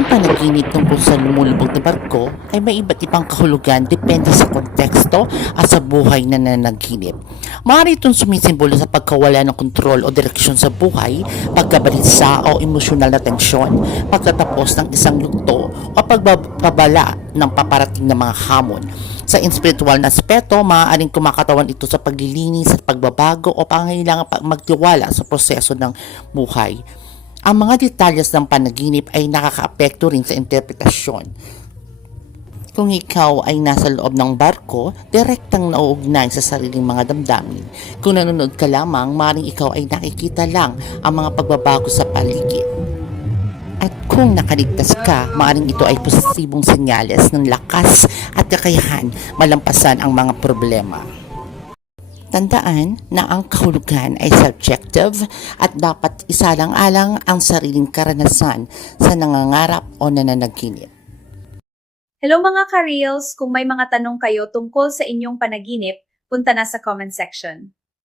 Ang panaginip tungkol sa lumulubog na barko ay may iba't ibang kahulugan depende sa konteksto at sa buhay na nananaginip. Maaari itong sumisimbolo sa pagkawala ng kontrol o direksyon sa buhay, pagkabalisa o emosyonal na tensyon, pagtatapos ng isang yugto o pagpapabala ng paparating na mga hamon. Sa espiritual na aspeto, maaaring kumakatawan ito sa paglilinis at pagbabago o pangangailangan magtiwala sa proseso ng buhay. Ang mga detalyes ng panaginip ay nakakaapekto rin sa interpretasyon. Kung ikaw ay nasa loob ng barko, direktang nauugnay sa sariling mga damdamin. Kung nanonood ka lamang, maaaring ikaw ay nakikita lang ang mga pagbabago sa paligid. At kung nakaligtas ka, maaaring ito ay positibong senyales ng lakas at kakayahan malampasan ang mga problema. Tandaan na ang kahulugan ay subjective at dapat isalang-alang ang sariling karanasan sa nangangarap o nananaginip. Hello mga ka-reels! Kung may mga tanong kayo tungkol sa inyong panaginip, punta na sa comment section.